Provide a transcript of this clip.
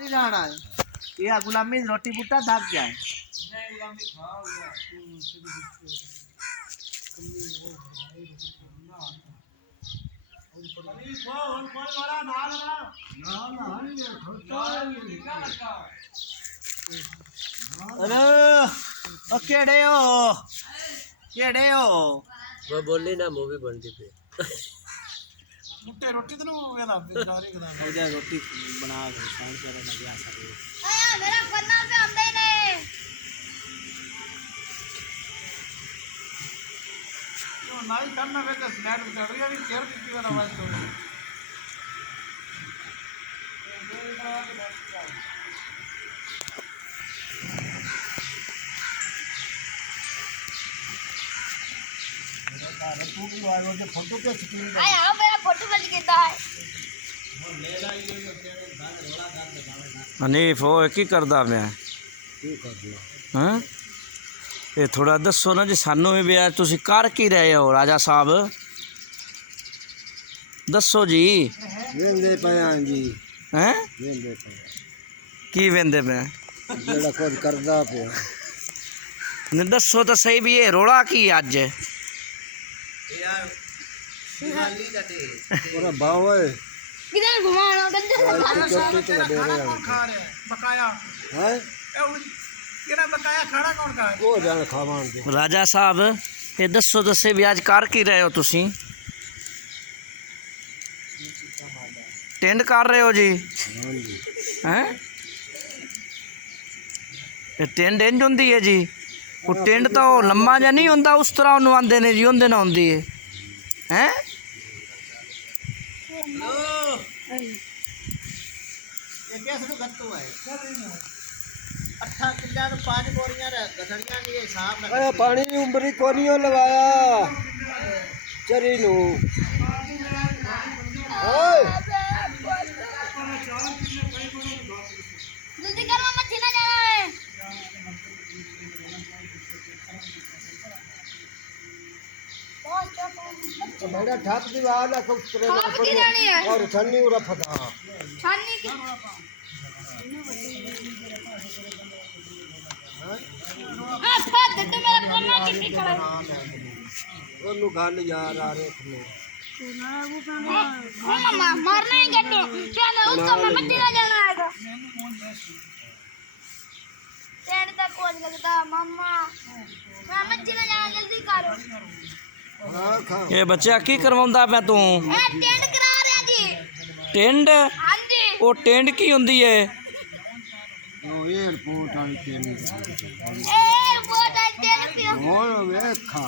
नहीं जाना है ये गुलामी रोटी बूटा थक जाए अरे केड़े हो वो बोली ना मूवी बनती पे मुट्टे रोटी तो नहीं ना बिचारी ना हो जाए रोटी बना के शाम से ना गया सब आया मेरा पन्ना पे आंदे ने तो नाई करना है तो स्नैक चढ़ रही है केयर की वाला आवाज तो तू भी आयो जो फोटो के स्क्रीन आया मेरा फोटो बच गया है हनीफ वो की करदा मैं हाँ ये थोड़ा दसो ना जी सानू भी बिया तुसी कर की रहे हो राजा साहब दसो जी वेंदे पिया जी हैं वेंदे पिया की वेंदे पे जेड़ा कुछ करदा पिया ने दसो तो सही भी ये रोड़ा की अज यार दिवाली का डे पूरा बाव है किधर घुमाना गंजा चोटी तो दे रहे हैं खा रहे हैं बकाया हैं केड़ा बकाया खाना कौन खा वो जान खावान दे राजा साहब ये दसो तो सही भी आज कर की रहे हो तुसी टेंड कर रहे हो जी हां जी हैं ये टेंड इंज होंदी है जी वो टेंड तो लम्मा जा नहीं होंदा उस तरह ਉਹਨੂੰ ਆਂਦੇ ਨੇ ਜੀ ਉਹਦੇ ਨਾਲ ਹੁੰਦੀ ਹੈ हैं हेलो ये कैसे गत्तो है 8 किल्ला तो 5 बोरियां रे गधड़ियां नहीं हिसाब ना अरे पानी दी उम्री कोनियो लगाया चरी नु ओए जल्दी कर मामा मच्छी ना जाना है तो बेटा ठाप दीवार ना कुछ करे ठाप की जानी है और छन्नी उरा फटा छाननी की हां फाद दे मेरा पन्ना कितनी खड़ा ओनु गाल यार आ रे खने मामा मारना ही गड्ढो क्या ना उसका मैं मच्छी ना जाना आएगा ट्रेन तक पहुंच लगता मामा मैं मच्छी ना जाना जल्दी करो हां खा ये बच्चा की करवाਉਂਦਾ ਪਿਆ ਤੂੰ ए टेंड करा रहा जी टेंड हां जी ਉਹ टेंड की ਹੁੰਦੀ है ओ एयरपोर्ट वाली ट्रेन ए बहुत टेंड पियो होल वेखा